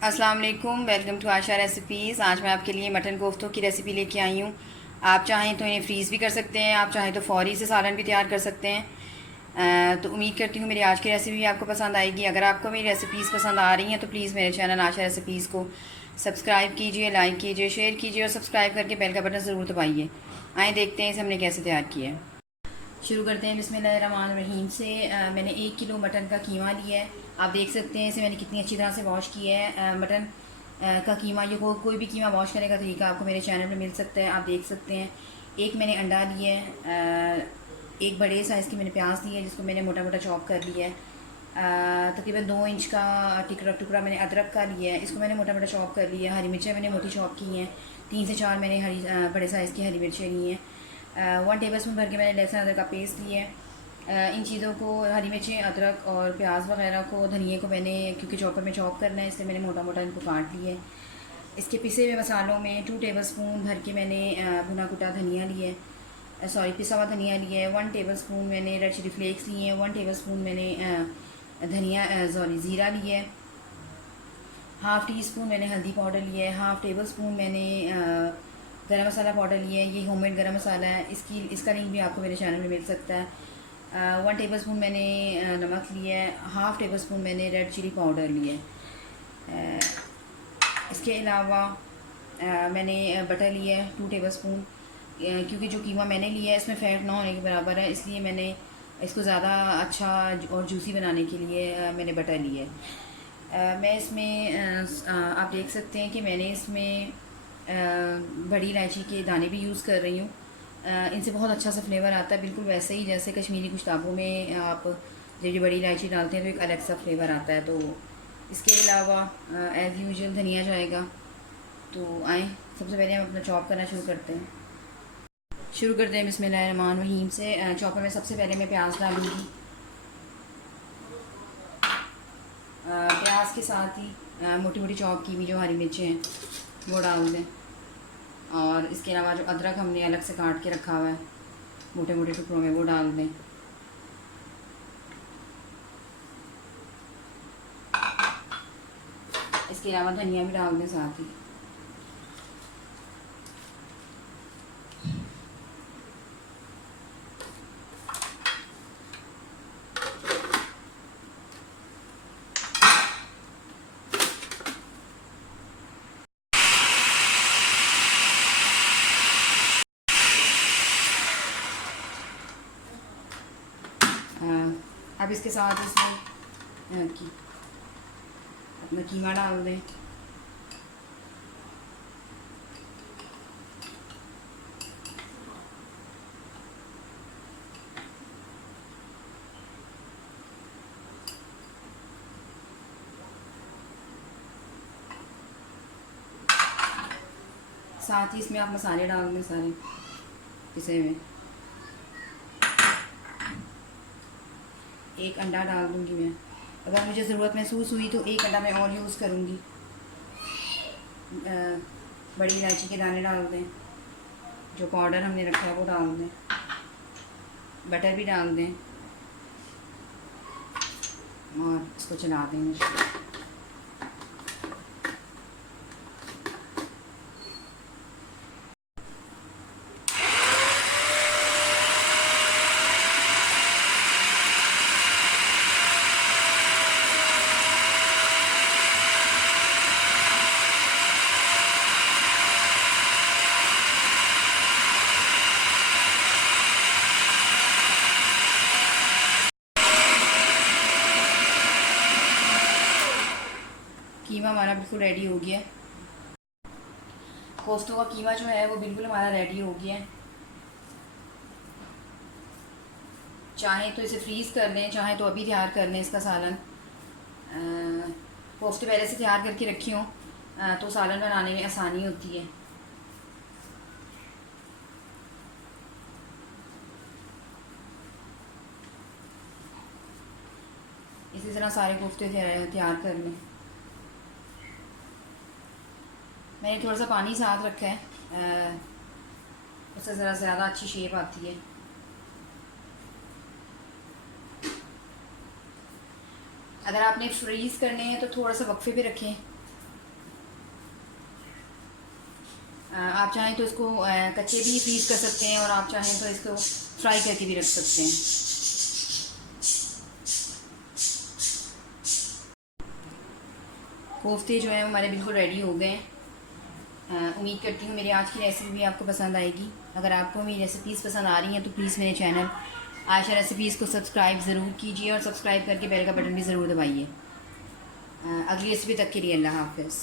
अस्सलाम वालेकुम, welcome to Asha recipes. आज मैं आपके लिए मटन कोफ्तों की रेसिपी लेके आई हूँ। आप चाहें तो इन्हें फ्रीज़ भी कर सकते हैं, आप चाहें तो फ़ौरी से सालन भी तैयार कर सकते हैं। तो उम्मीद करती हूँ मेरी आज की रेसिपी आपको पसंद आएगी। अगर आपको मेरी रेसिपीज़ पसंद आ रही हैं तो प्लीज़ मेरे चैनल आशा रेसिपीज़ को सब्सक्राइब कीजिए, लाइक कीजिए, शेयर कीजिए और सब्सक्राइब करके बेल का बटन ज़रूर दबाइए। आएँ देखते हैं इसे हमने कैसे तैयार किया है। शुरू करते हैं बिस्मिल्लाहिर्रहमानिर्रहीम से। मैंने 1 किलो मटन का कीमा लिया है। आप देख सकते हैं इसे मैंने कितनी अच्छी तरह से वॉश किया है। मटन का कीमा, ये कोई भी कीमा वॉश करने का तरीका आपको मेरे चैनल पे मिल सकता है, आप देख सकते हैं। एक मैंने अंडा लिया है, एक बड़े साइज़ की मैंने प्याज ली है जिसको मैंने मोटा मोटा चॉप कर लिया है। तकरीबन 2 इंच का टुकड़ा मैंने अदरक का लिया है, इसको मैंने मोटा मोटा चॉप कर लिया है। हरी मिर्चें मैंने मोटी चॉप की हैं, 3 से 4 मैंने बड़े साइज़ की हरी मिर्चें ली हैं। 1 टेबल स्पून भर के मैंने लहसुन अदरक का पेस्ट लिया है। इन चीज़ों को, हरी मिर्चें, अदरक और प्याज वगैरह को, धनिए को मैंने, क्योंकि चॉपर में चॉप करना है इसलिए मैंने मोटा मोटा इनको काट लिया है। इसके पिसे हुए मसालों में 2 टेबल स्पून भर के मैंने भुना कुटा धनिया लिया है, सॉरी पिसा हुआ धनिया लिया है। 1 टेबल स्पून मैंने रेड चिली फ्लेक्स लिए हैं। 1 टेबल स्पून मैंने ज़ीरा लिया है। हाफ़ टी स्पून मैंने हल्दी पाउडर लिया है। हाफ़ टेबल स्पून मैंने गरम मसाला पाउडर लिया है। ये होममेड गरम मसाला है, इसका लिंक भी आपको मेरे चैनल में मिल सकता है। 1 टेबल स्पून मैंने नमक लिया है। हाफ़ टेबल स्पून मैंने रेड चिली पाउडर लिया है। इसके अलावा मैंने बटर लिया है 2 टेबल स्पून, क्योंकि जो कीमा मैंने लिया है इसमें फ़ैट ना होने के बराबर है, इसलिए मैंने इसको ज़्यादा अच्छा और जूसी बनाने के लिए मैंने बटर लिया है। मैं इसमें आप देख सकते हैं कि मैंने इसमें बड़ी इलायची के दाने भी यूज़ कर रही हूँ। इनसे बहुत अच्छा सा फ्लेवर आता है, बिल्कुल वैसे ही जैसे कश्मीरी गुश्ताबों में आप जब ये बड़ी इलायची डालते हैं तो एक अलग सा फ्लेवर आता है। तो इसके अलावा एज़ यूजुअल धनिया जाएगा। तो आए सबसे पहले हम अपना चॉप करना शुरू करते हैं बिस्मिल्लाहिर्रहमानिर्रहीम से। चॉपर में सबसे पहले मैं प्याज डालूँगी। प्याज के साथ ही मोटी मोटी चॉप की हुई जो हरी मिर्चें हैं वो डाल दें, और इसके अलावा जो अदरक हमने अलग से काट के रखा हुआ है मोटे मोटे टुकड़ों में वो डाल दें। इसके अलावा धनिया भी डाल दें साथ ही। अब इसके साथ इसमें अपना कीमा डाल दें। साथ ही इसमें आप मसाले डाल दें सारे पिसे हुए। एक अंडा डाल दूंगी मैं, अगर मुझे ज़रूरत महसूस हुई तो एक अंडा मैं और यूज़ करूँगी। बड़ी इलायची के दाने डाल दें, जो पाउडर हमने रखा है वो डाल दें, बटर भी डाल दें और इसको चला दें। कीमा हमारा बिल्कुल रेडी हो गया। कोफ्तों का कीमा जो है वो बिल्कुल हमारा रेडी हो गया है। चाहें तो इसे फ्रीज़ कर लें, चाहें तो अभी तैयार कर लें इसका सालन। कोफ्ते पहले से तैयार करके रखी हूँ तो सालन बनाने में आसानी होती है। इसी तरह सारे कोफ्ते तैयार कर लें। मैंने थोड़ा सा पानी साथ रखा है, उससे ज़रा ज़्यादा अच्छी शेप आती है। अगर आपने फ्रीज़ करने हैं तो थोड़ा सा वक्फे पे रखें, आप चाहें तो इसको कच्चे भी फ्रीज़ कर सकते हैं और आप चाहें तो इसको फ्राई करके भी रख सकते हैं। कोफ्ते जो हैं हमारे बिल्कुल रेडी हो गए हैं। उम्मीद करती हूँ मेरी आज की रेसिपी भी आपको पसंद आएगी। अगर आपको मेरी रेसिपीज़ पसंद आ रही हैं तो प्लीज़ मेरे चैनल आयशा रेसिपीज़ को सब्सक्राइब ज़रूर कीजिए और सब्सक्राइब करके बेल का बटन भी ज़रूर दबाइए। अगली रेसिपी तक के लिए अल्लाह हाफ़िज़।